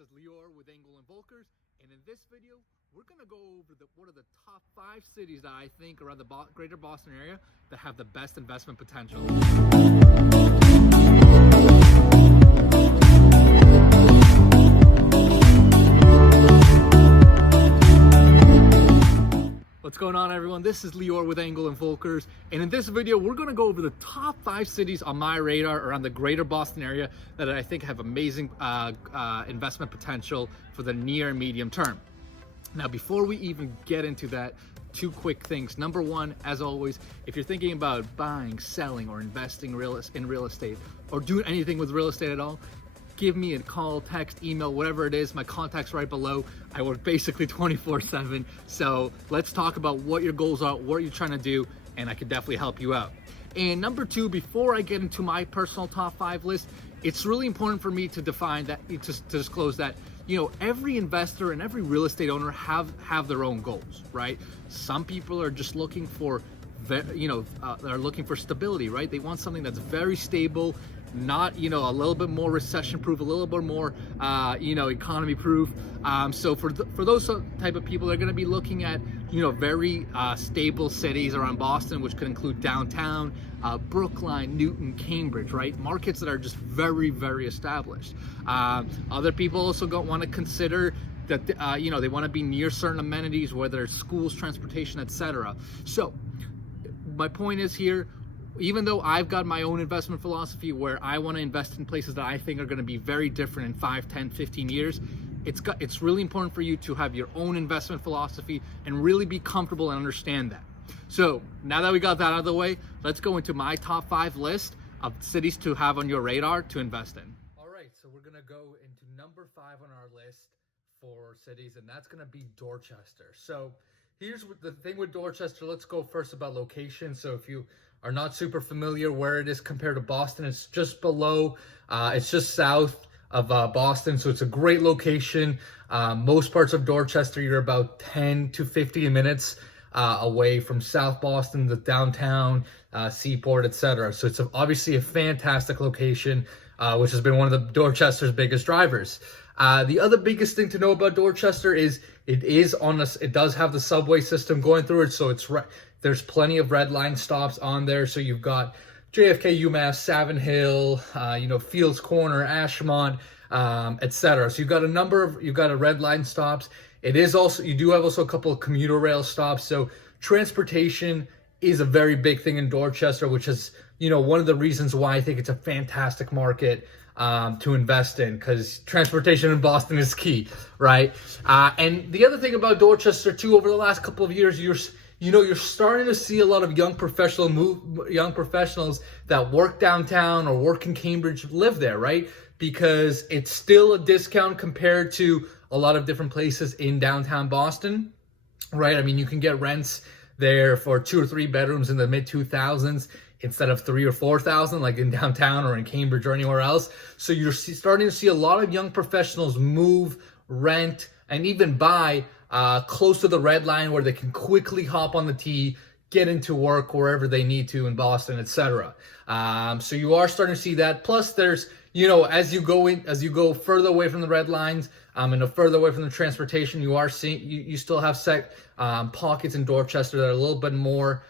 is Lior with Engel and Volkers, and in this video, we're going to go over what are the top 5 cities that I think around the greater Boston area that have the best investment potential. What's going on, everyone? This is Lior with Engel and Volkers, and in this video we're going to go over the top 5 cities on my radar around the greater Boston area that I think have amazing investment potential for the near and medium term. Now, before we even get into that, 2 quick things. Number one, as always, if you're thinking about buying, selling, or investing in real estate, or doing anything with real estate at all, give me a call, text, email, whatever it is. My contact's right below. I work basically 24/7. So let's talk about what your goals are, what you're trying to do, and I can definitely help you out. And number 2, before I get into my personal top 5 list, it's really important for me to define that, to disclose that, you know, every investor and every real estate owner have their own goals, right? Some people are just looking for, they're looking for stability, right? They want something that's very stable, not, a little bit more recession proof, a little bit more, economy proof. So for those type of people, they're going to be looking at, very stable cities around Boston, which could include downtown, Brookline, Newton, Cambridge, right? Markets that are just very, very established. Other people also want to consider that, they want to be near certain amenities, whether it's schools, transportation, etc. So my point is here, even though I've got my own investment philosophy where I want to invest in places that I think are going to be very different in 5, 10, 15 years, it's really important for you to have your own investment philosophy and really be comfortable and understand that. So now that we got that out of the way, let's go into my top 5 list of cities to have on your radar to invest in. All right, so we're going to go into number 5 on our list for cities, and that's going to be Dorchester. So here's the thing with Dorchester. Let's go first about location. So if you are not super familiar where it is compared to Boston, it's just below, it's just south of Boston, so it's a great location. Most parts of Dorchester, you're about 10 to 15 minutes away from South Boston, the downtown, Seaport, etc. So it's obviously a fantastic location, which has been one of the Dorchester's biggest drivers. The other biggest thing to know about Dorchester is it does have the subway system going through it, so there's plenty of red line stops on there. So you've got JFK, UMass, Savin Hill, Fields Corner, Ashmont, etc. So you've got a red line stops. You do have also a couple of commuter rail stops. So transportation is a very big thing in Dorchester, which is, one of the reasons why I think it's a fantastic market to invest in, because transportation in Boston is key, right? And the other thing about Dorchester too, over the last couple of years, you're starting to see a lot of young professionals that work downtown or work in Cambridge live there, right? Because it's still a discount compared to a lot of different places in downtown Boston, right? I mean, you can get rents there for 2 or 3 bedrooms in the mid 2000s instead of 3,000 or 4,000 like in downtown or in Cambridge or anywhere else. So you're starting to see a lot of young professionals move, rent, and even buy close to the red line where they can quickly hop on the T, get into work wherever they need to in Boston, etc. So you are starting to see that. Plus, there's, as you go further away from the red lines, and further away from the transportation, you still have pockets in Dorchester that are a little bit more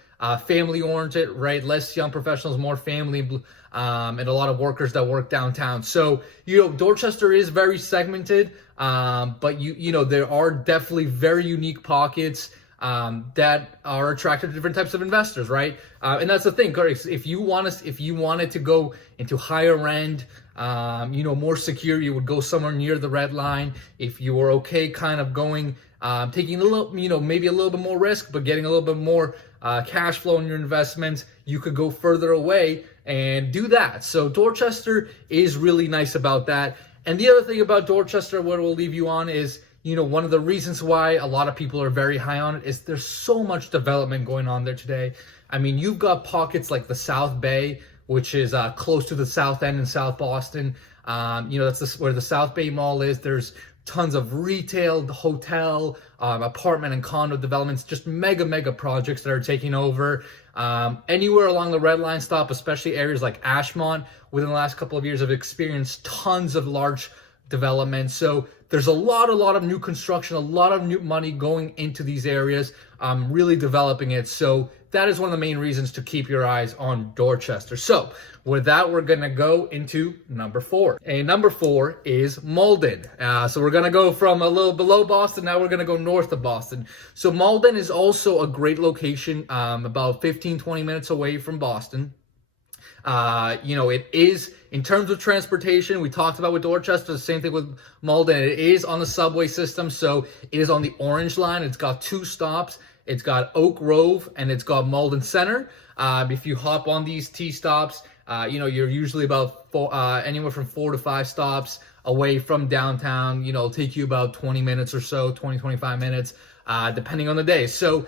family oriented, right? Less young professionals, more family, and a lot of workers that work downtown. So, Dorchester is very segmented, but there are definitely very unique pockets that are attractive to different types of investors, right? And that's the thing, if you wanted to go into higher end, more secure, you would go somewhere near the red line. If you were okay kind of going, taking a little, maybe a little bit more risk, but getting a little bit more cash flow in your investments, you could go further away and do that. So Dorchester is really nice about that. And the other thing about Dorchester, what we'll leave you on is, one of the reasons why a lot of people are very high on it is there's so much development going on there today. I mean, you've got pockets like the South Bay, which is close to the South End in South Boston. That's where the South Bay Mall is. There's tons of retail, hotel, apartment and condo developments, just mega projects that are taking over. Anywhere along the red line stop, especially areas like Ashmont, within the last couple of years have experienced tons of large development. So there's a lot of new construction, a lot of new money going into these areas, really developing it. So that is one of the main reasons to keep your eyes on Dorchester. So with that, we're gonna go into number 4. And number 4 is Malden. So we're gonna go from a little below Boston, now we're gonna go north of Boston. So Malden is also a great location, about 15-20 minutes away from Boston. It is, in terms of transportation, we talked about with Dorchester, the same thing with Malden. It is on the subway system, so it is on the Orange Line. It's got 2 stops. It's got Oak Grove and it's got Malden Center. If you hop on these T stops, you're usually about anywhere from 4 to 5 stops away from downtown. It'll take you about 20 minutes or so, 20-25 minutes, depending on the day. So,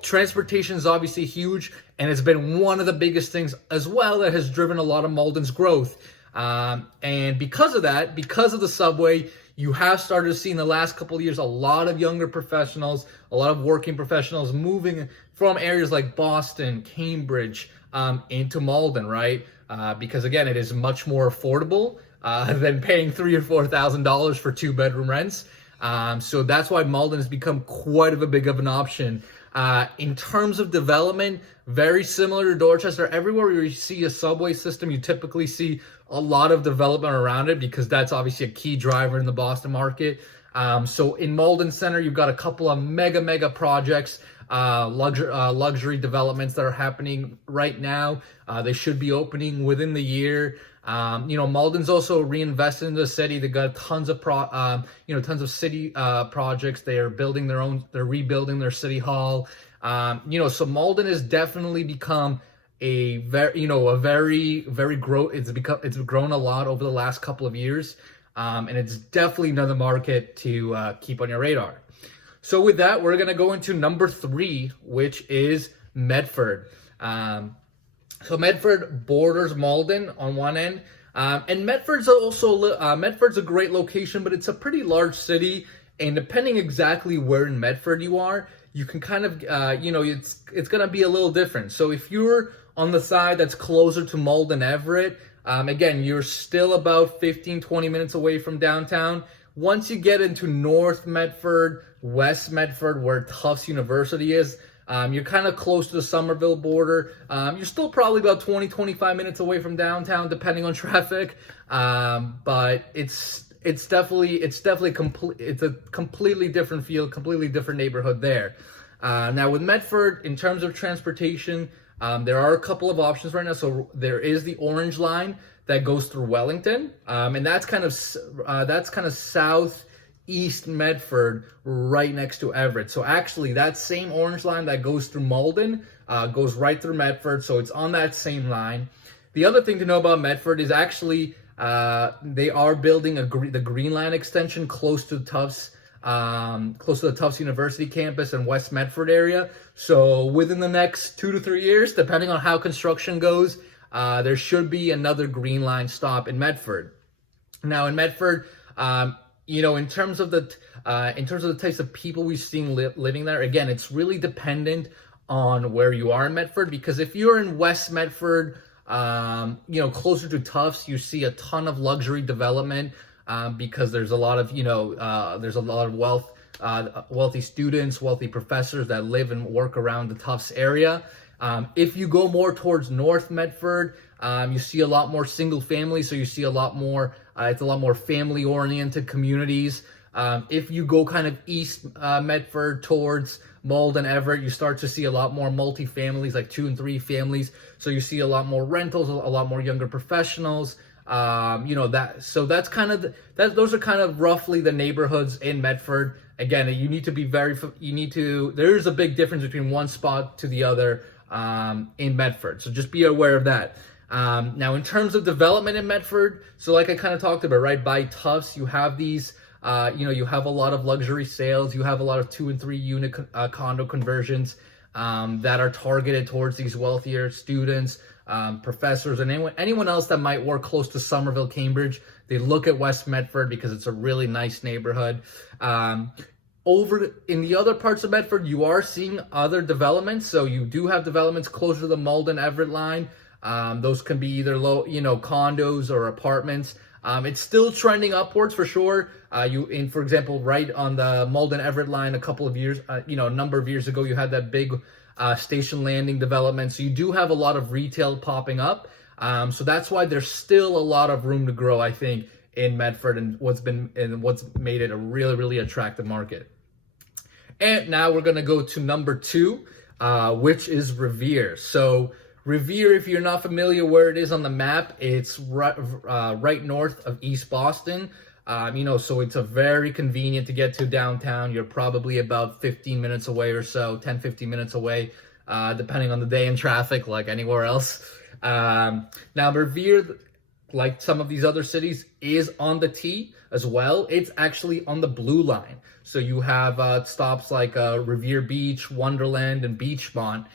transportation is obviously huge, and it's been one of the biggest things as well that has driven a lot of Malden's growth. And because of that, because of the subway, you have started to see in the last couple of years a lot of younger professionals, a lot of working professionals moving from areas like Boston, Cambridge, into Malden, right? Because again, it is much more affordable than paying $3,000 or $4,000 for 2-bedroom rents. So that's why Malden has become quite a big of an option. In terms of development, very similar to Dorchester. Everywhere where you see a subway system, you typically see a lot of development around it because that's obviously a key driver in the Boston market. So in Malden Center, you've got a couple of mega projects, luxury developments that are happening right now. They should be opening within the year. Malden's also reinvested in the city. They got tons of city projects. They are building they're rebuilding their city hall. So Malden has definitely become it's grown a lot over the last couple of years. And it's definitely another market to keep on your radar. So with that, we're going to go into number 3, which is Medford. So Medford borders Malden on one end, and Medford's a great location, but it's a pretty large city, and depending exactly where in Medford you are, you can kind of, it's going to be a little different. So if you're on the side that's closer to Malden, Everett, again, you're still about 15-20 minutes away from downtown. Once you get into North Medford, West Medford, where Tufts University is, you're kind of close to the Somerville border. You're still probably about 20-25 minutes away from downtown, depending on traffic. But it's definitely it's a completely different feel, completely different neighborhood there. Now with Medford, in terms of transportation, there are a couple of options right now. So there is the Orange Line that goes through Wellington, and that's kind of southeast Medford, right next to Everett. So actually, that same Orange Line that goes through Malden goes right through Medford. So it's on that same line. The other thing to know about Medford is actually they are building the Green Line extension close to Tufts. Close to the Tufts University campus and West Medford area. So within the next 2 to 3 years, depending on how construction goes, there should be another Green Line stop in Medford. Now in Medford, in terms of the types of people we've seen living there, again, it's really dependent on where you are in Medford. Because if you're in West Medford, closer to Tufts, you see a ton of luxury development. Because there's a lot of wealthy students, wealthy professors that live and work around the Tufts area. If you go more towards North Medford, you see a lot more single family, so you see a lot more. It's a lot more family-oriented communities. If you go kind of East Medford towards Malden, Everett, you start to see a lot more multi-families, like 2 and 3 families. So you see a lot more rentals, a lot more younger professionals. Those are kind of roughly the neighborhoods in Medford. Again, there is a big difference between one spot to the other, in Medford. So just be aware of that. Now in terms of development in Medford, so like I kind of talked about, right, by Tufts, you have these, you have a lot of luxury sales, you have a lot of 2 and 3 unit condo conversions, that are targeted towards these wealthier students, professors, and anyone else that might work close to Somerville, Cambridge. They look at West Medford because it's a really nice neighborhood. Over in the other parts of Medford, you are seeing other developments. So you do have developments closer to the Malden Everett line. Those can be either condos or apartments. It's still trending upwards for sure. For example, right on the Malden Everett line a couple of years, a number of years ago, you had that big Station Landing development. So you do have a lot of retail popping up. So that's why there's still a lot of room to grow, I think, in Medford, and what's made it a really, really attractive market. And now we're gonna go to number 2, which is Revere. So Revere, if you're not familiar where it is on the map, it's right north of East Boston. So it's a very convenient to get to downtown. You're probably about 15 minutes away or so, 10, 15 minutes away, depending on the day and traffic, like anywhere else. Now Revere, like some of these other cities, is on the T as well. It's actually on the blue line. So you have stops like Revere Beach, Wonderland, and Beachmont.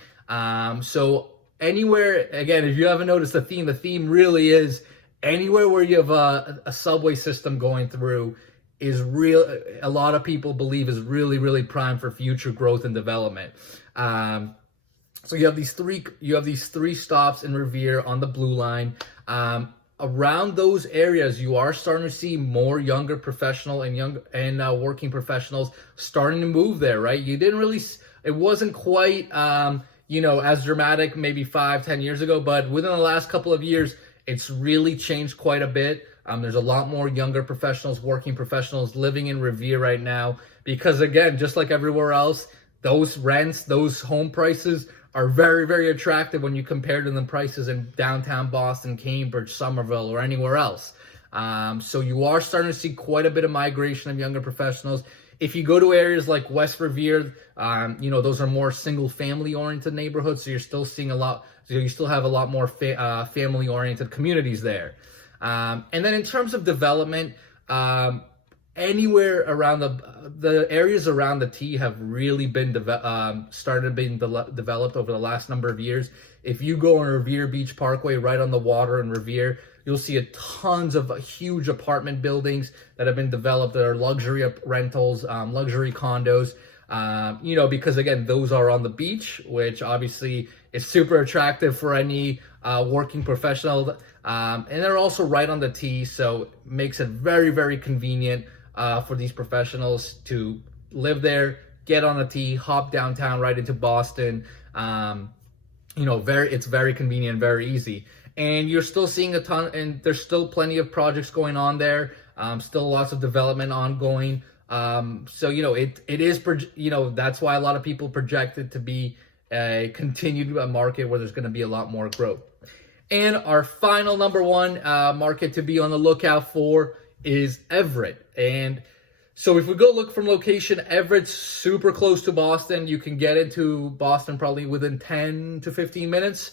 So anywhere, again, if you haven't noticed the theme really is anywhere where you have a subway system going through is a lot of people believe is really, really prime for future growth and development. So you have these three stops in Revere on the blue line. Around those areas, you are starting to see more younger professional and working professionals starting to move there, right? It wasn't quite, as dramatic maybe 5-10 years ago, but within the last couple of years, it's really changed quite a bit. There's a lot more younger professionals, working professionals living in Revere right now, because again, just like everywhere else, those rents, those home prices are very, very attractive when you compare to the prices in downtown Boston, Cambridge, Somerville, or anywhere else. So you are starting to see quite a bit of migration of younger professionals. If you go to areas like West Revere, those are more single-family oriented neighborhoods, so you're still seeing you still have a lot more family-oriented communities there. And then in terms of development, anywhere around the areas around the T have really been developed over the last number of years. If you go on Revere Beach Parkway, right on the water in Revere, you'll see tons of huge apartment buildings that have been developed that are luxury rentals, luxury condos. Because again, those are on the beach, which obviously is super attractive for any working professional. And they're also right on the T, so it makes it very, very convenient for these professionals to live there, get on the T, hop downtown right into Boston. It's very convenient, very easy. And you're still seeing a ton, and there's still plenty of projects going on there. Still lots of development ongoing. It is, that's why a lot of people project it to be a continued market where there's going to be a lot more growth. And our final number 1 market to be on the lookout for is Everett. And so if we go look from location, Everett's super close to Boston. You can get into Boston probably within 10 to 15 minutes,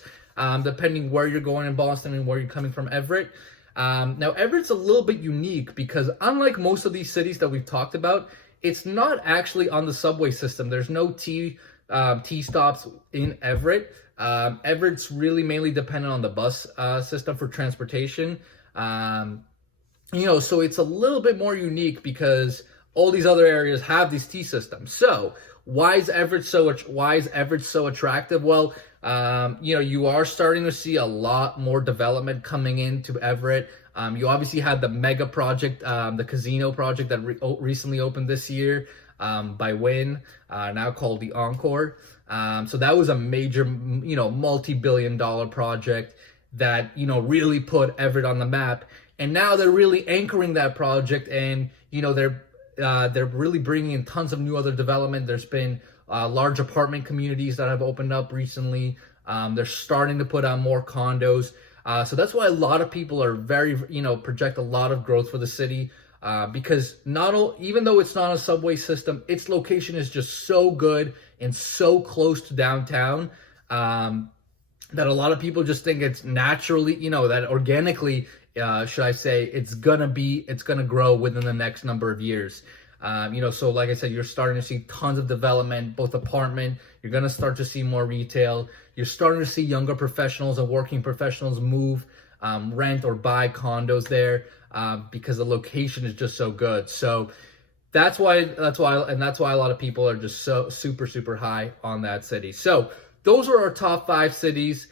depending where you're going in Boston and where you're coming from Everett. Now, Everett's a little bit unique because unlike most of these cities that we've talked about, it's not actually on the subway system. There's no T stops in Everett. Everett's really mainly dependent on the bus system for transportation. So it's a little bit more unique because all these other areas have these T systems. So why is Everett so attractive? Well, you are starting to see a lot more development coming into Everett. You obviously had the mega project, the casino project that recently opened this year by Wynn, now called the Encore. So that was a major, multi-billion-dollar project that, really put Everett on the map. And now they're really anchoring that project, and they're really bringing in tons of new other development. There's been large apartment communities that have opened up recently. They're starting to put out more condos. So that's why a lot of people are project a lot of growth for the city, because even though it's not a subway system, its location is just so good and so close to downtown that a lot of people just think it's naturally, that organically, should I say, it's gonna grow within the next number of years. So like I said, you're starting to see tons of development, both apartment, you're gonna start to see more retail, you're starting to see younger professionals and working professionals move, rent or buy condos there, because the location is just so good. So that's why a lot of people are just so super, super high on that city. So those are our top 5 cities.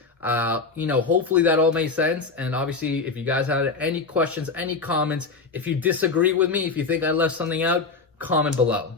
You know, hopefully that all made sense. And obviously, if you guys had any questions, any comments, if you disagree with me, if you think I left something out, comment below.